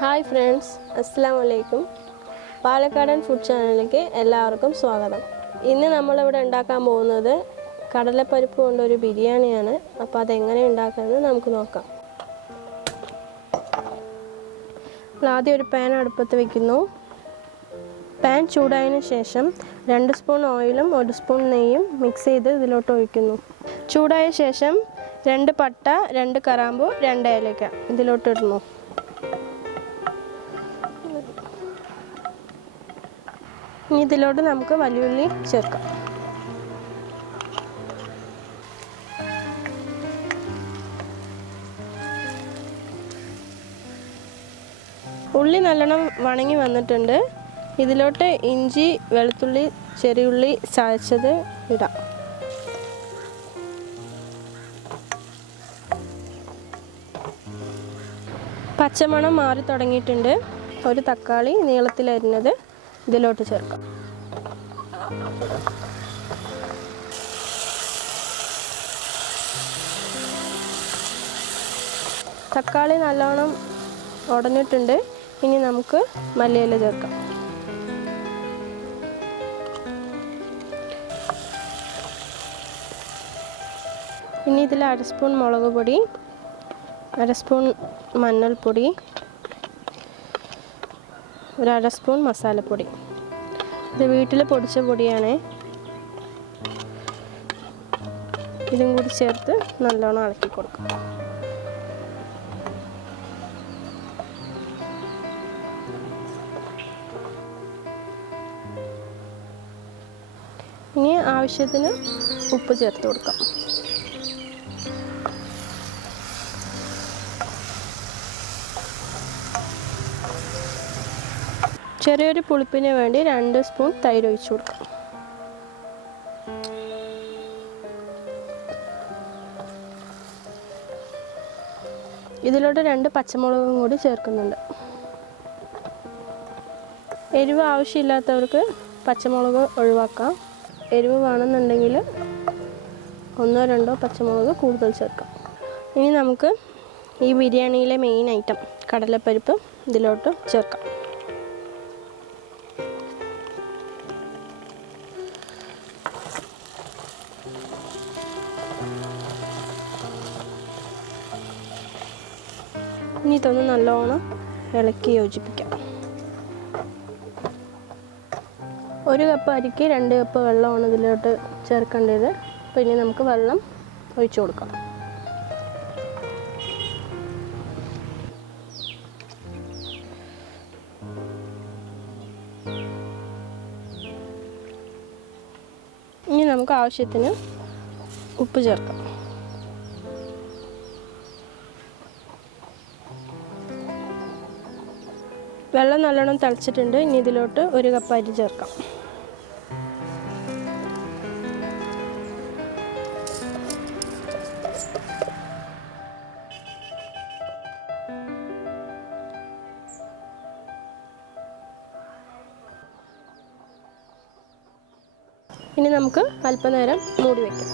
Hi friends, Assalamu alaikum. Palakkadan food channelike എല്ലാവർക്കും സ്വാഗതം. ഇന്ന് നമ്മൾ ഇവിടെ ഉണ്ടാക്കാൻ പോകുന്നത് കടലപ്പരിപ്പ് കൊണ്ട് ഒരു ബിരിയാണിയാണ്. അപ്പോൾ അത് എങ്ങനെ ഉണ്ടാക്കാമെന്ന് നമുക്ക് നോക്കാം. ആദ്യം ഒരു പാൻ അടുപ്പത്ത് വെക്കുന്നു. പാൻ ചൂടായതിനു ശേഷം 2 സ്പൂൺ ഓയിലും 1 സ്പൂൺ നെയ്യും മിക്സ് ചെയ്ത് ഇതിലോട്ട് ഒഴിക്കുന്നു. ചൂടായ ശേഷം 2 പട്ട, 2 കറാമ്പൂ, 2 ഏലക്ക ഇതിലോട്ട് ഇടുന്നു. ഇനി ഇതിലോട്ട് നമുക്ക് വലിയുള്ളി ചേർക്കാം. ഉള്ളി നല്ലോണം വണങ്ങി വന്നിട്ടുണ്ട്. ഇതിലോട്ട് ഇഞ്ചി, വെളുത്തുള്ളി, ചെറിയുള്ളി ചതച്ചത് ഇടാം. പച്ചമണം മാറി തുടങ്ങിയിട്ടുണ്ട്. ഒരു തക്കാളി നീളത്തിലരിഞ്ഞത് ഇതിലോട്ട് ചേർക്കാം. തക്കാളി നല്ലോണം ഉടഞ്ഞിട്ടുണ്ട്. ഇനി നമുക്ക് മല്ലിയില ചേർക്കാം. ഇനി ഇതിൽ 1/2 സ്പൂൺ മുളക് പൊടി, 1/2 സ്പൂൺ മഞ്ഞൾപ്പൊടി, 1/2 സ്പൂൺ മസാലപ്പൊടി. ഇത് വീട്ടിൽ പൊടിച്ച പൊടിയാണ്. ഇതും കൂടി ചേർത്ത് നല്ലോണം ഇളക്കി കൊടുക്കും. ഇനി ആവശ്യത്തിന് ഉപ്പ് ചേർത്ത് കൊടുക്കാം. ചെറിയൊരു പുളിപ്പിന് വേണ്ടി 2 സ്പൂൺ തൈര് ഒഴിച്ചു കൊടുക്കാം. ഇതിലോട്ട് 2 പച്ചമുളകും കൂടി ചേർക്കുന്നുണ്ട്. എരിവ് ആവശ്യമില്ലാത്തവർക്ക് പച്ചമുളക് ഒഴിവാക്കാം. എരിവ് വേണമെന്നുണ്ടെങ്കിൽ 1-2 പച്ചമുളക് കൂടുതൽ ചേർക്കാം. ഇനി നമുക്ക് ഈ ബിരിയാണിയിലെ മെയിൻ ഐറ്റം കടലപ്പരിപ്പ് ഇതിലോട്ട് ചേർക്കാം. ഇനി ഇതൊന്ന് നല്ലോണം ഇളക്കി യോജിപ്പിക്കാം. 1 കപ്പ് അരിക്ക് 2 കപ്പ് വെള്ളമാണ് ഇതിലോട്ട് ചേർക്കേണ്ടത്. അപ്പോൾ ഇനി നമുക്ക് വെള്ളം ഒഴിച്ചു കൊടുക്കാം. ഇനി നമുക്ക് ആവശ്യത്തിന് ഉപ്പ് ചേർക്കാം. വെള്ളം നല്ലോണം തിളച്ചിട്ടുണ്ട്. ഇനി ഇതിലോട്ട് 1 കപ്പ് അരി ചേർക്കാം. ഇനി നമുക്ക് അല്പനേരം മൂടി വയ്ക്കാം.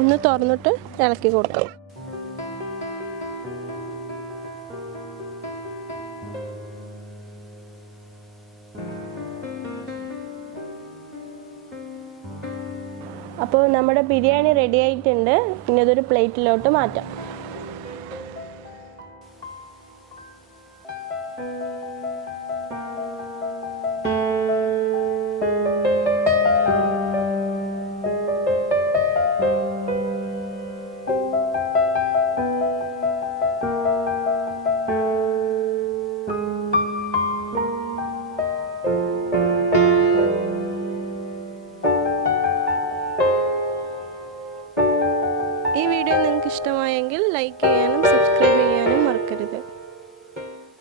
ഒന്ന് തുറന്നിട്ട് ഇളക്കി കൊടുക്കാം. അപ്പോൾ നമ്മുടെ ബിരിയാണി റെഡി ആയിട്ടുണ്ട്. ഇനി അതൊരു പ്ലേറ്റിലോട്ട് മാറ്റാം. ഈ വീഡിയോ നിങ്ങൾക്ക് ഇഷ്ടമായെങ്കിൽ ലൈക്ക് ചെയ്യാനും